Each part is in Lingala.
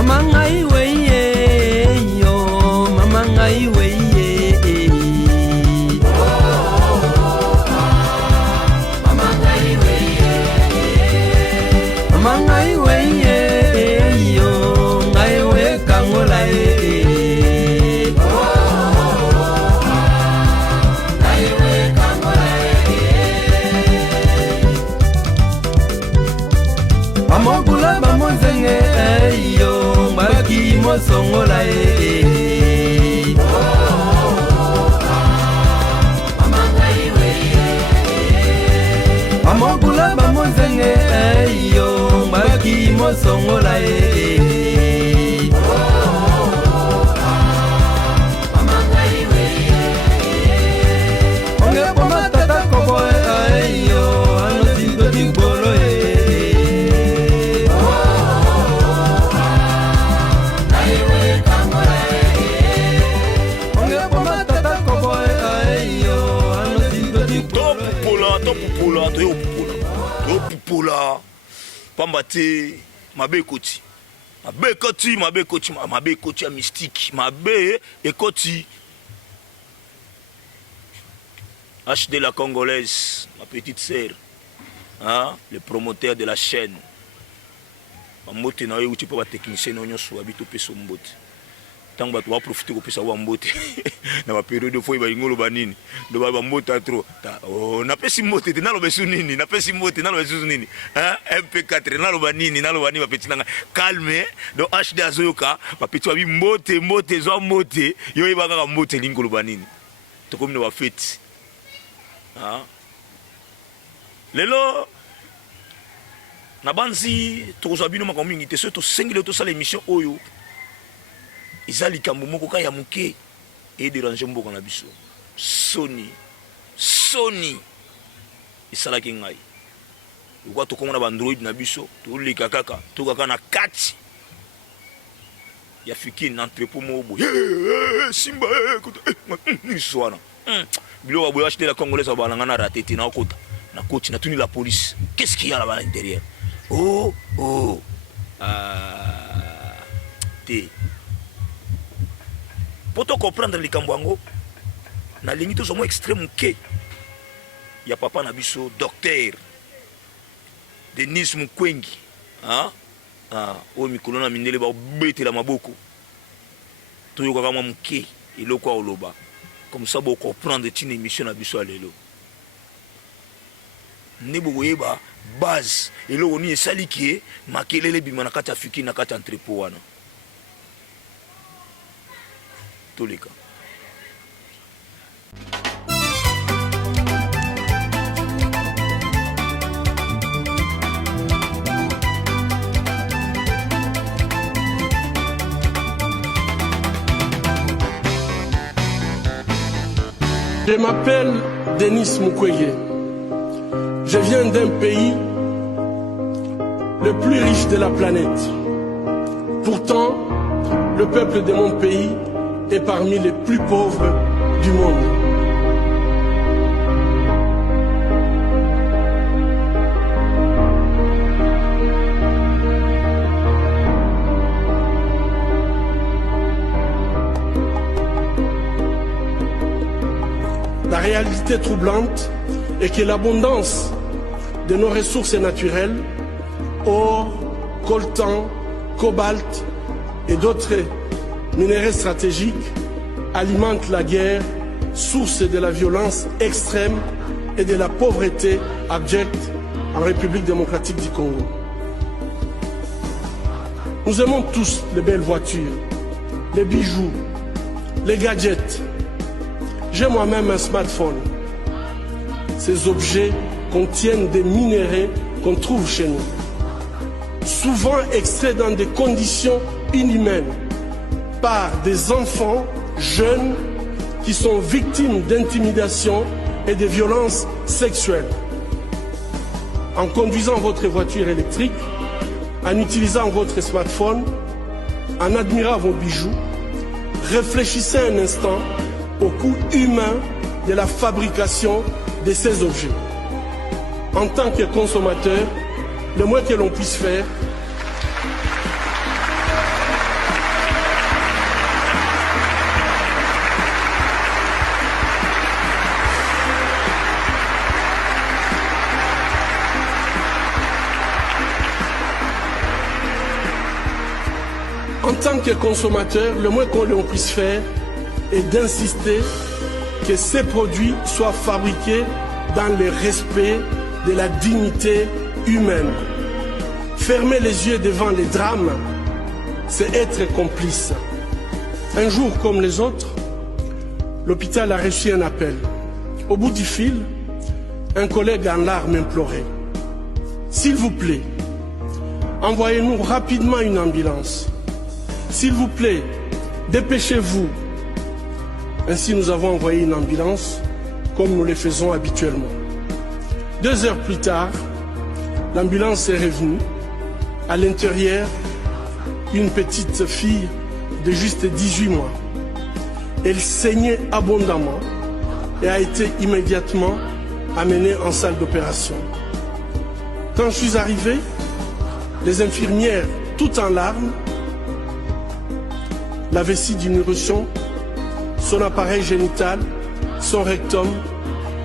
Mama ngai weye yo, mama ngai weye. Mama ngai weye, mama ngai weye yo, ngai we kangola ngai we kangola Amogula bamonzenge yo, mbaki mosongola Amogula bamonzenge yo, mbaki mosongola Onge poma tata kobo yo, anozindo digbolo Poula Pambate mabe koti ya mystique mabe ekoti HD la congolaise, ma petite sœur, hein, le promoteur de la chaîne. Mbote na yo tu peux pas technicien no nyoso habito peso mbote. Tant ba tu vas profiter ko pesa wa mbote. Na ba période de fois ba ngolo banini. Do ba mbote trop. Oh na pesi mbote te na lo besu nini, na pesi mbote na lo besu nini. Hein, MP4 na lo banini, na lo bani ba petit nanga. Calme, do HD azoyoka, ba petit wa mbote zo mbote, yo yeba ka mbote lingolo banini. To comme no ba fête. Hein? Lelo na banzi tokozabino makomingi te so to sengile to sala émission oyo izali kambo moko ka ya muke et déranger mboka na biso Sony isala ki ngai ukwa to komona ba Android na biso to lika kaka to kaka na kati ya fiki na entrepôt mobo simba niswana bilo wa boya acheter la congolaise ba ngana raté na okota na coach na tuni la police qu'est-ce qu'il y a là-bas à l'intérieur pour te comprendre les Kambwango, na limite au moins extrême que ya papa na biso docteur Denis Mukwengi, hein, o mikolo na mindele ba bete la maboko. To yo kaka muke iloko oloba. Comme ça pour comprendre une émission na biso alelo. Nebo yeba base elo oni esali ki makelele bima na kati afiki na kati entrepôt wana. Tolika. Je m'appelle Denis Mukwege. Je viens d'un pays le plus riche de la planète. Pourtant, le peuple de mon pays est parmi les plus pauvres du monde. La réalité troublante est que l'abondance de nos ressources naturelles, or, coltan, cobalt et d'autres minéraux stratégiques, alimente la guerre, source de la violence extrême et de la pauvreté abjecte en République démocratique du Congo. Nous aimons tous les belles voitures, les bijoux, les gadgets. J'ai moi-même un smartphone. Ces objets contiennent des minéraux qu'on trouve chez nous, souvent extraits dans des conditions inhumaines par des enfants jeunes qui sont victimes d'intimidation et de violences sexuelles. En conduisant votre voiture électrique, en utilisant votre smartphone, en admirant vos bijoux, réfléchissez un instant au coût humain de la fabrication de ces objets. En tant que consommateur, le moins que l'on puisse faire, En tant que consommateur, le moins qu'on puisse faire est d'insister que ces produits soient fabriqués dans le respect de la dignité humaine. Fermer les yeux devant les drames, c'est être complice. Un jour comme les autres, l'hôpital a reçu un appel. Au bout du fil, un collègue en larmes implorait: s'il vous plaît, envoyez-nous rapidement une ambulance. S'il vous plaît, dépêchez-vous. Ainsi, nous avons envoyé une ambulance, comme nous le faisons habituellement. 2 heures plus tard, l'ambulance est revenue. À l'intérieur, une petite fille de juste 18 mois. Elle saignait abondamment et a été immédiatement amenée en salle d'opération. Quand je suis arrivé, les infirmières, toutes en larmes, la vessie d'innovation, son appareil génital, son rectum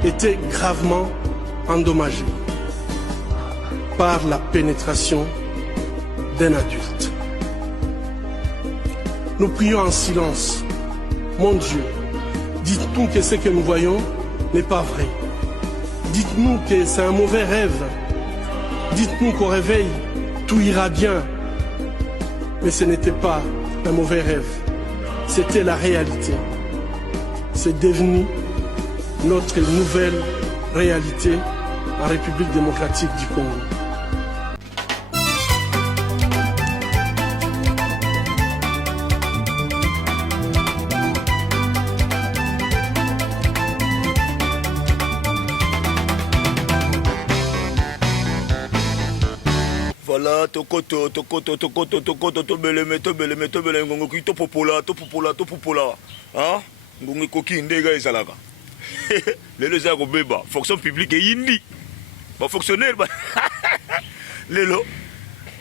étaient gravement endommagés par la pénétration d'un adulte. Nous prions en silence. Mon Dieu, dites-nous que ce que nous voyons n'est pas vrai. Dites-nous que c'est un mauvais rêve. Dites-nous qu'au réveil, tout ira bien. Mais ce n'était pas un mauvais rêve. C'était la réalité. C'est devenu notre nouvelle réalité en République démocratique du Congo. Voilà, tokoto, tobeleme, ngongo ki topopola. Hein? Ngongo koki ndega ezalaka. Lelo za ko beba, fonction publique et indi. Ba fonctionnaire ba. Lelo.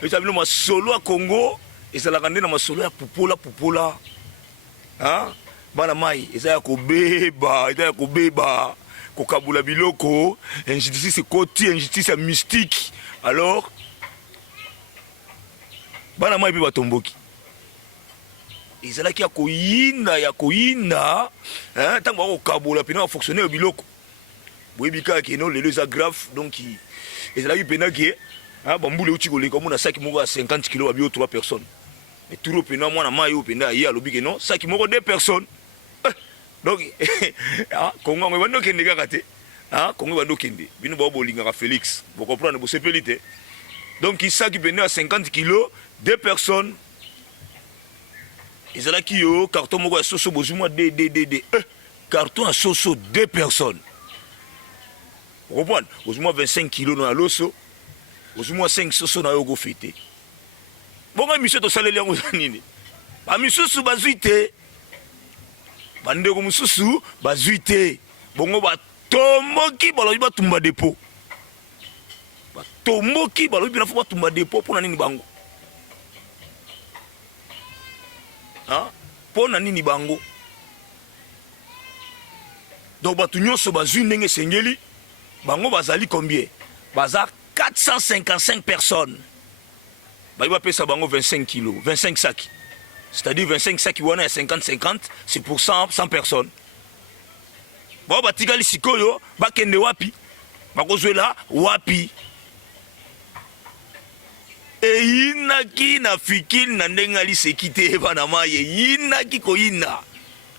Ezabino ma solo à Congo, ezalaka ndena ma solo ya popola. Hein? Bana mai, ezaya ko beba, ko kabula biloko, injustice koti, injustice mystique. Alors bana mai biba tomboki ezalaki ya koyinda hein tango ko kabola pena fonctionnaire biloko boyebika keno lelo za grave donc ezalaki pena ke hein bambule uti koleka mona saki moko à 50 kg babio 3 personnes mais tout pena mwana mai yo pena ya lobi ke non saki moko 2 personnes donc ah kongo ngo bando kende kaka te ah kongo bando kende bino ba bolinga Félix vous comprendre bo sepelité donc il saki pena à 50 kg 2 personnes. Ils ont qui yo carton moko soso bozuma carton à soso 2 personnes. Vous comprenez? Bozuma 25 kg na loso. Bozuma 5 soso na yo go fêter. Bonga monsieur to saleli yango nini? Ba misusu bazuite. Bande ko mususu bazuite. Bongo ba tomoki balobi ba tumba dépôt. Ba tomoki balobi na fo ba tumba dépôt pour na nini bango. Hein? Pour nani bango. Donc batu nyonso bazui ndenge sengeli bango bazali combien? Baza 455 personnes. Ba va pesa bango 25 kilos, 25 sacs. C'est-à-dire 25 sacs wana à 50-50, c'est pour 100 personnes. Bon batikali sikoyo bakende wapi? Bakozwela wapi? E inaki na fikil na ndengali sekite bana maye inaki ko ina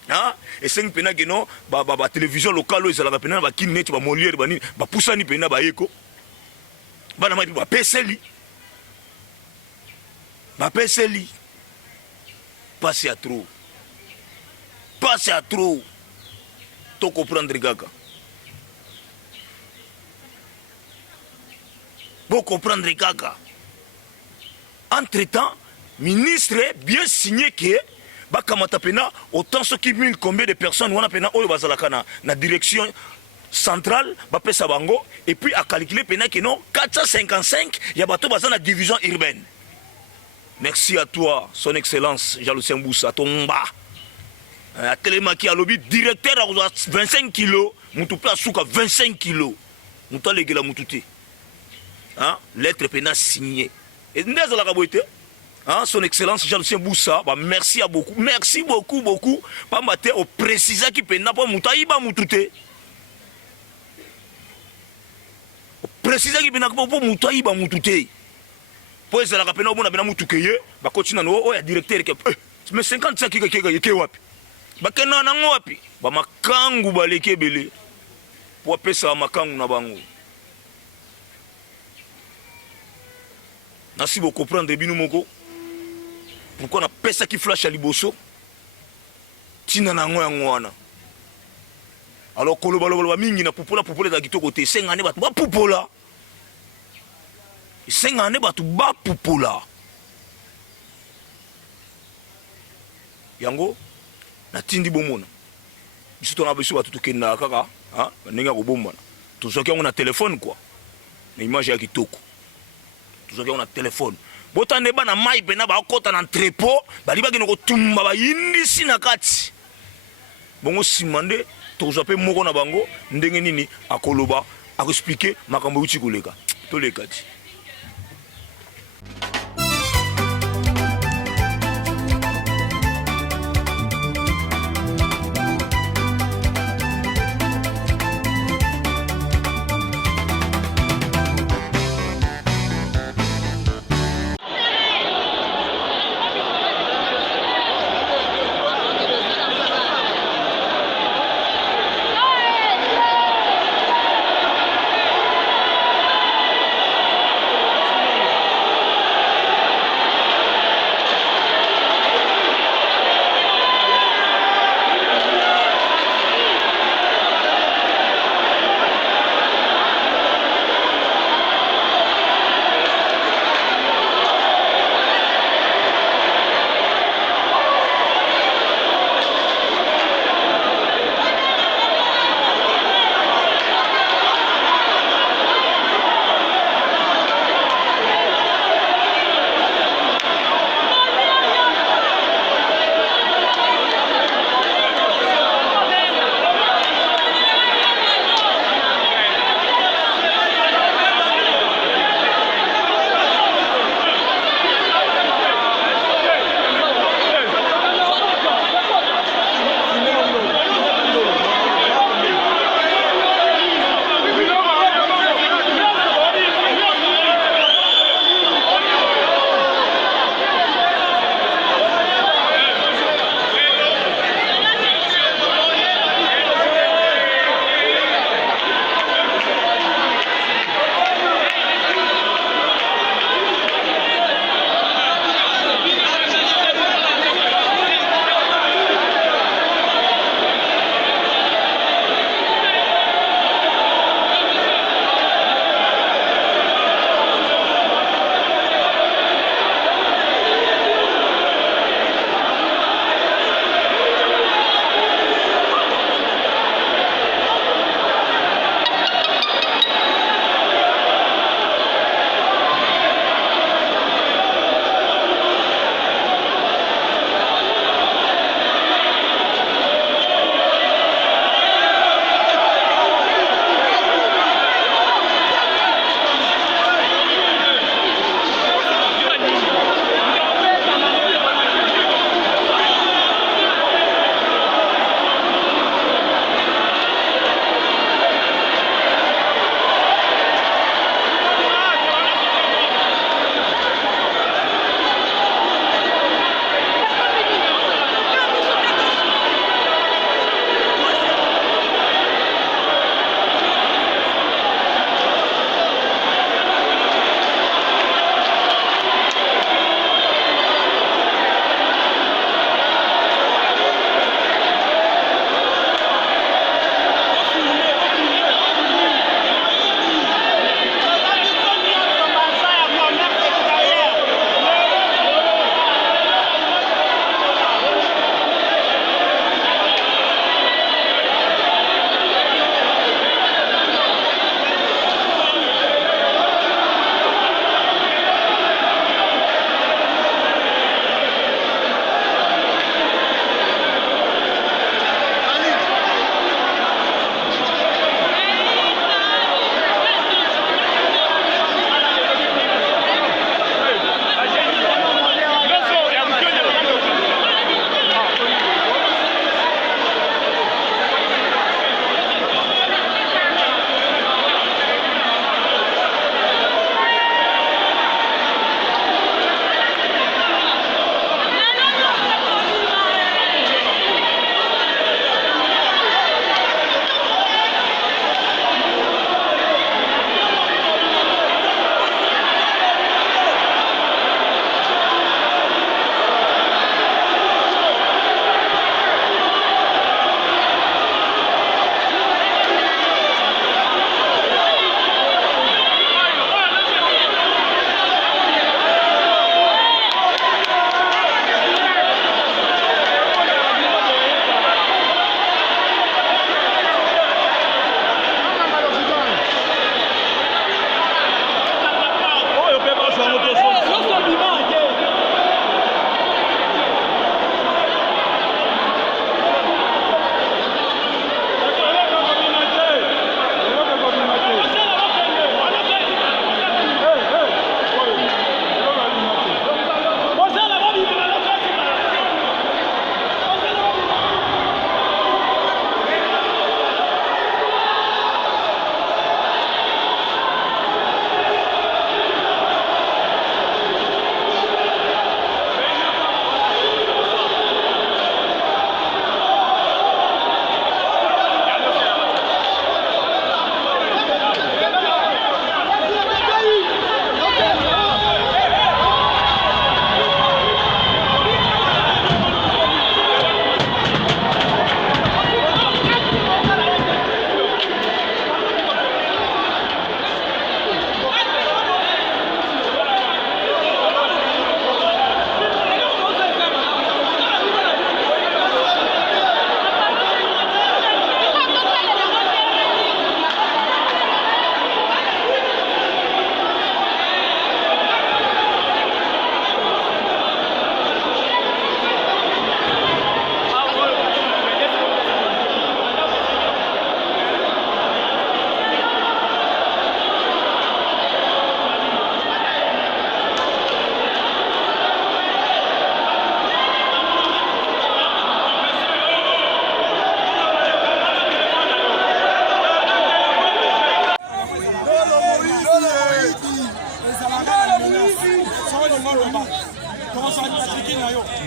hein et cinq pena que non ba télévision locale ezala pena ba kinnet ba Molière ba ni ba pusani pena ba eko bana maye ba peseli passer à trop to comprendre gaga bon comprendre gaga. Entre-temps, ministre bien signé que bakamata pena autant ce qui mille combien de personnes wana pena oyo bazalaka na direction centrale ba pesa bango et puis à calculer pena que non 455 ya bato bazana division urbaine. Merci à toi son excellence Jalosien Boussa tomba. A Télémaki a lobby directeur à 25 kilos, mutu place souka 25 kilos. Mutu legela mututé. Hein lettre pena signée. Et ndezala kaboité hein, son excellence Jean-Lucien Boussa, bah, merci à beaucoup. Merci beaucoup, beaucoup. Pas maté au préciser qui peut n'a pas moutaïba moutouté. Préciser qui peut n'a pas moutaïba moutouté. Pour ça, la rapena au bon abena moutouké, bah, continue à nous, oh, il y a directeur qui mais 50 ça qui est wapi. Bah, qu'est-ce qu'on a wapi? Bah, ma kangu baleke belé. Pour appeler ça ma kangu na bango. Nasi bo comprendre binu moko. Pourquoi on a fait ça qui flash à Liboso? Tina na ngwana. Alors kolobaloba mingi na pupola da kitoko te 5 années batu ba pupola. 5 années batu ba pupola. Yango na tindi bomona. Biso to na biso batu to kenda kaka, hein, ndenge ko bomona. To soki on a téléphone quoi. Na image ya kitoko. To soki on a téléphone. Botane ba na mai pena ba kota na entrepôt bali ba kino ko tumba ba indisi na kati bongo simande to zape moko na bango ndenge nini akoloba akoexpliquer makambo uti koleka to lekati.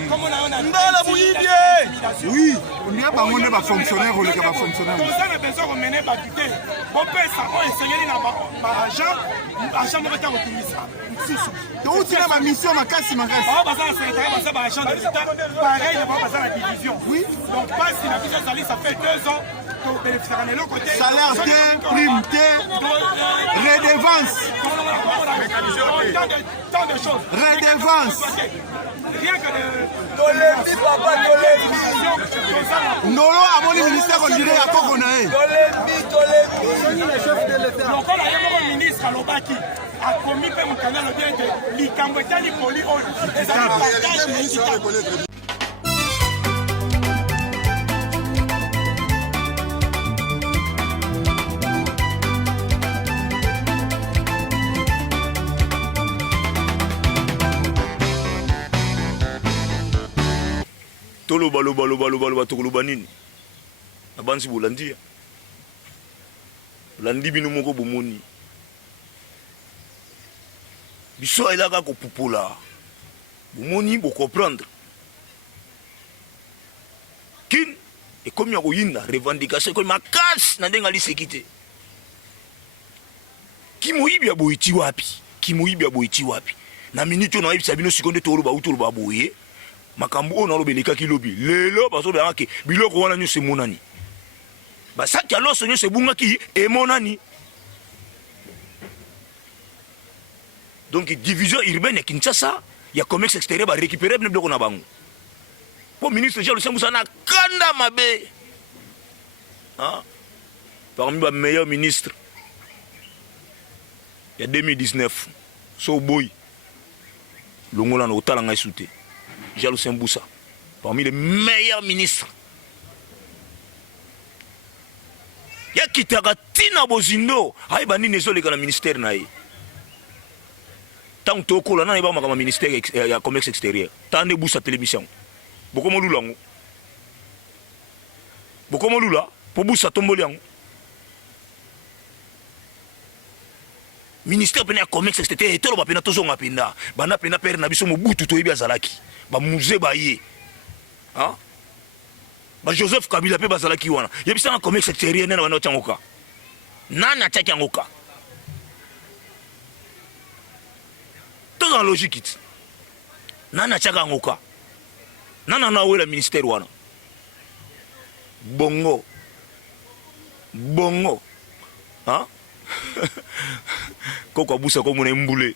Ndala Mouyidie. Oui, on n'y a pas monde de fonctionnaire ou les fonctionnaires. Comme ça, on a besoin de mener Bakuté. Bon, ça, on essaye par agent de l'État au Donc, tu as ma mission, ma casse, ma casse. On va passer à l'État, agent de l'État. Pareil, on va passer à la division. Oui. Donc, pas si la mission ça fait 2 ans. Salaire T, prime T, redevance. Tant de choses. Redevance. Rien que Tolebi, papa, Tolebi. Nolo à mon ministère, on dirait à Kokonae. Tolebi. Donc, on a un ministre à l'Obaki. A commis pour mon canal le bien de l'Ikambwetani Poli Oil. Les avantages. Toloba tokoloba nini na bansi bolandi landi bino moko bomoni biso elaka kopupula bomoni bocomprendre kin ekomi ya koyinda revendication ekomi makasi na ndenge aliseki te kimoyibi ya boyiti wapi na minute oyo nayebisa bino sikoyo nde toloba boye makambo oyo nalobelekaki lobi lelo bazobelaka ke biloko wana nyonso emonani basaki ya loso nyonso ebungaki emonani. Donc division urbaine ya Kinshasa ya commerce extérieur barécupérer bino biloko na bango po ministre Jean Lucien Moussa na kanda mabe parmi ba meilleur ministre ya 2019 so boy longola na otala ngai souté Jean Lucien Moussa parmi les meilleurs ministres ya kitaka tina bozindo ayeba nini ezoleka na ministère na ye tant tokola na yeba makama ministère ya commerce extérieur tande busa télévision bokomo lula po busa tomboli yango ministère pena ya commerce extérieur etolo bapena tozonga penda bana pena pere na biso mobutu toyebi azalaki ba musée baye ba Joseph Kabila pe bazalaki wana yebisa na commerce extérieur nena bana changoka nana tchaki yangoka to dans logique nana tchaka yangoka nana na wela ministère wana bongo koko busa ko mona mbule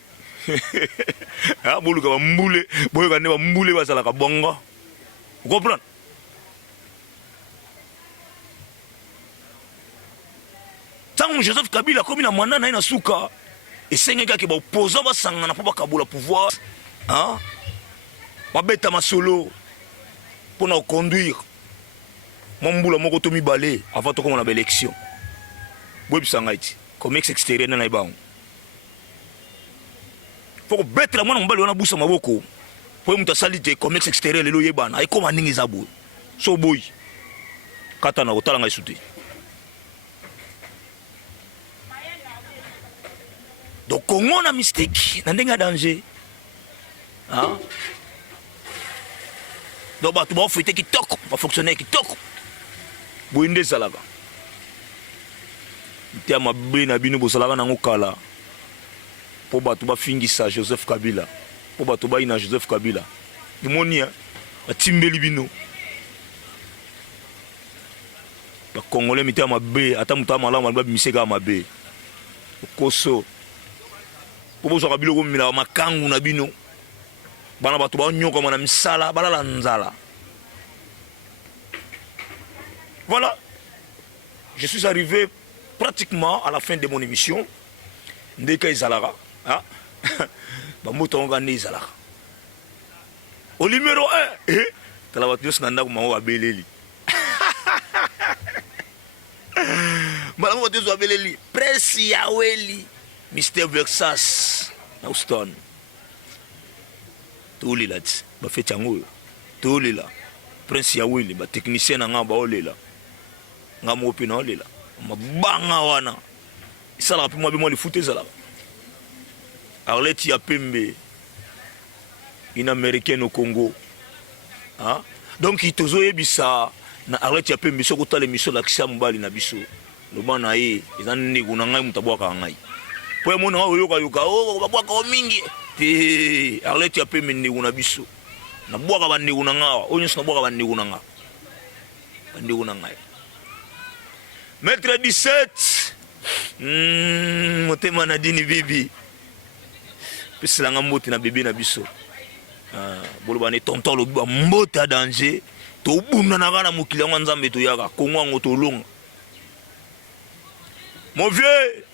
boluka ba mbule boyo ka ne ba mbule bazala ka bongo comprendre tant Joseph Kabila comme na mwana na suka esengeka ke ba opposant basangana po bakabula pouvoir babeta masolo pour na conduire mombula moko to mibale avant to komona ba élection bobisanga iti commerce extérieur na ibango faut bettre la mwana mobali wana busa maboko po muta salite commerce extérieur lelo yebana ay koma ningi zabo so boy kata na otala ngai suti donc Congo na mystique na ndenga danger donc ba tu ba fouetter ki toko ba fonctionner ki toko boinde salaka tia mabe na bino bosalaka nango kala po bato bafingisa Joseph Kabila po bato baina Joseph Kabila bimonia batimbeli bino bakongole mitia mabe ata muta malamu babimiseka mabe koso po bozwaka biloko mina makangu na bino bana bato banyoka na misala balala nzala. Voilà, je suis arrivé pratiquement à la fin de mon émission. Ndeka Izalara, Bamotonga Izalara. Au numéro 1, la voiture Snanda Mao Abeleli. Madame voiture Abeleli, Prince Yaweli, Mr. Versas, Houston. Tous les lads, Bafet Yango, tous les là, Prince Yaweli, ba technicien Nanga Olela, Ngamo Pinolela. Mabanga wana isala pe moi le foot ezala Arlette ya pembe une américaine au Congo hein? Donc il tozo yebisa na arrête ya pe miso ko tala miso la kisa mbali na biso lo bana ye ezanne kuna ngai mutabwaka ngai po mo na yoka yoka o babwaka o mingi te arrête ya pe mende kuna biso na bwaka bande kuna ngawa onyo sina bwaka bande kuna ngawa bande kuna ngai Maître 17 motema na dini bibi pesa nga mbote na bébé na biso bolo bane tonton lo ba mbote a danger to bunda na kana mukila nga nzambe to yaka kongwa ngo to longa mon vieux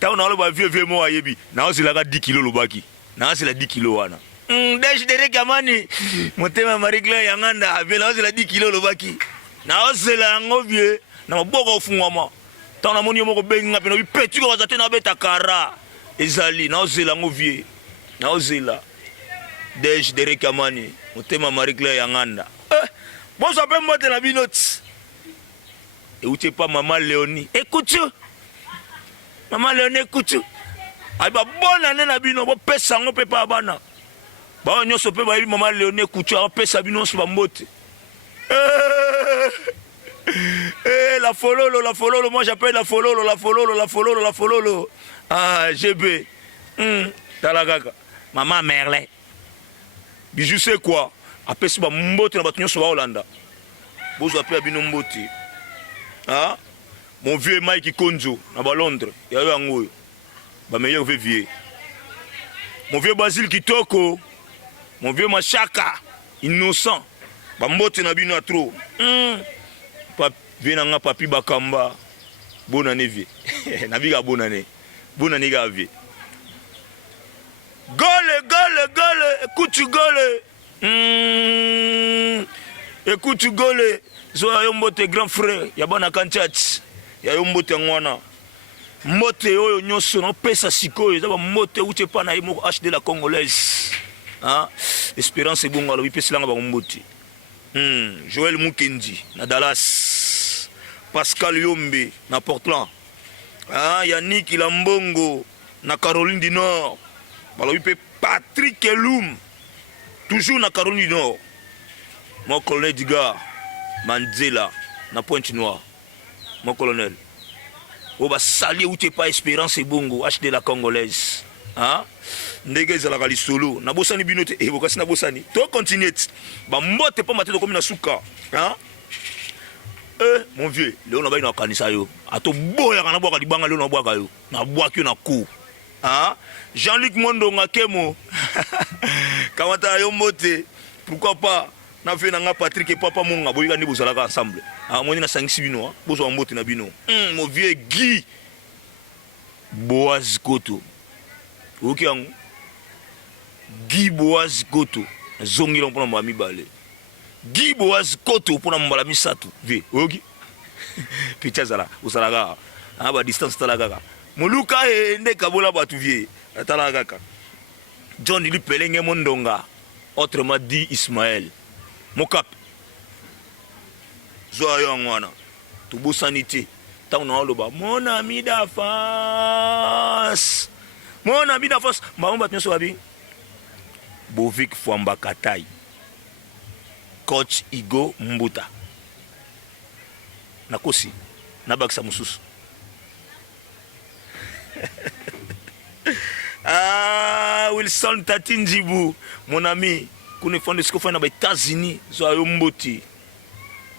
ta on a le ba vieux mo ayebi na osila ka 10 kg lo baki na osila 10 kg wana dash derek amani motema Marie Claire yanganda avela osila 10 kg lo baki na osila ngo vieux na maboko ofungwama ta na moni moko benga pe no bipetu ko bazate na beta kara ezali na osila ngo vieux na osila dash derek amani motema Marie Claire yanganda bon ça peut monter la binote et où tu pas maman Léonie écoute maman Léonie écoute ay ba bonne année na bino bo pesa ngo pe pa bana ba nyoso pe ba maman Léonie écoute a pesa bino so ba mbote la fololo moi j'appelle la fololo ah GB talagaka maman Merlin bijou c'est quoi apesi ba mbote na batunyo so ba Hollanda bozo apela bino mbote ah mon vieux Mike Konzo na ba Londres ya yango ba meilleur vieux mon vieux Basile Kitoko mon vieux Machaka innocent ba mbote na bino trop pa vena nga papi bakamba bonne année vie na biga bonne année ga vie gole écoute gole zo yo mbote grand frère ya bana kanchat ya yo mbote ngwana mbote oyo nyoso no pesa sikoyo za ba mbote uche pa na yimo HD la congolaise hein espérance bongo alo bipesi langa ba mbote Joël Mukendi na Dallas Pascal Yombe na Portland ah Yannick Lambongo na Caroline du Nord balo bipe Patrick Elum toujours na Caroline du Nord mon colonel Diga Mandela na Pointe-Noire mon colonel o ba sali uche pa espérance bongo HD la congolaise hein ndege za la kalisolo na bosani binote e bokasi na bosani to continuer ba mbote pa mateto komi na suka hein mon vieux leo na ba ina kanisa yo ato boya kana bwaka libanga leo na bwaka yo na bwaki na ku hein Jean-Luc Mondonga Kemo kamata yo mbote pourquoi pas na fait na nga Patrick et papa monga boyika ni bozalaka ensemble ah moni na sangisi bino bozo mbote na bino mon vieux Guy Boaz Koto okiango Guy Boaz Koto zongi lo mpona mami bale Guy Boaz Koto mpona mbala misatu ve oki picha zala usalaka aba distance talaka muluka ende kabola batu vie talaka John Ili Pelenge Mondonga autrement dit Ismaël Mokap Zoya ngwana tubo sanité tant na loba mon ami d'afas maomba tunso abi Bovik Fwamba Katai coach Igo Mbuta nakosi nabakisa mususu ah Wilson Tatinjibu mon ami kune fonde siko fana ba États-Unis zo ayo mboti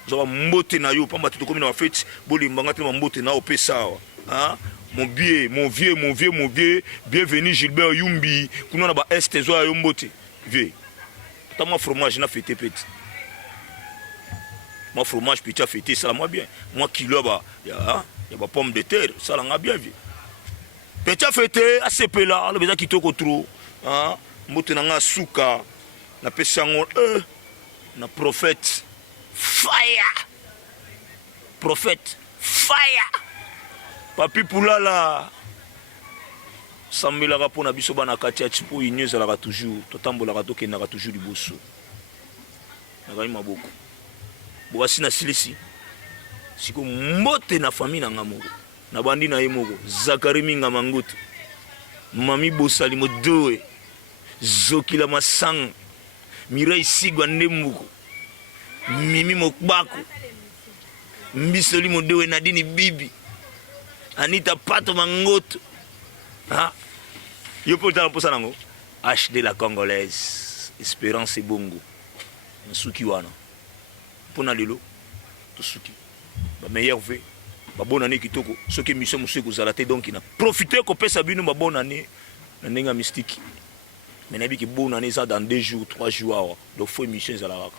zo mbote na yo pamba tuto komi na fête bolimbanga te mbote na opesa hein mon vieux bienvenue Gilbert Yumbi kuna na ba est zo ayo mbote vieux tama fromage na fêté petit moi fromage petit fêté ça moi bien moi kilo ba ya ba pomme de terre ça la bien vieux petit fêté assez pela le beza kitoko trop hein mbote na nga suka na pesango na prophète fire papi pulala sambela rapo na biso bana kati ya chipo inyeza la toujours totambola ka tokenda ka toujours liboso na kai maboko boasi na silisi siko mbote na famille na ngamoko na bandi na yemoko Zakari Minga Mangutu mami bosali modoe zokila masang Mireille Sigwa Ndemuko, Mimi Mokbako, Mbisoli Modewe Nadini Bibi, Anita Pato Mangoto. Ah, yo peux te pour ça nango. HD la Congolaise, Espérance et Bongo. Nsuki wana. Pona lelo, to suki. Ba meilleur vœu. Ba bonne année kitoko. Ce qui mission monsieur kozalate donc il a profité ko pesa bino ba bonne année. Na ndenga mystique. Mais nabi ki bonne année ça dans 2 jours, 3 jours. Donc faut émission za la waka.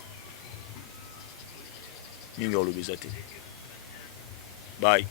Mingo lo bezate. Bye.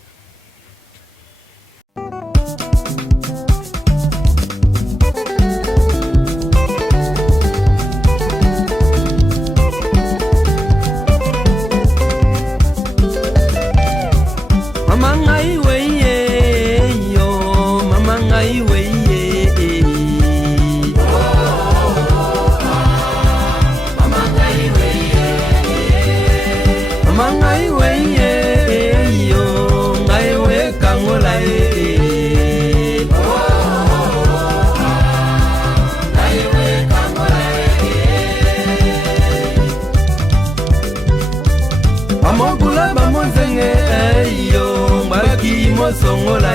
Songola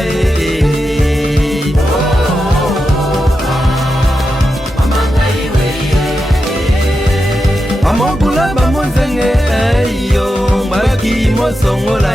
Amogula bamonzenge yo mbaki mo songola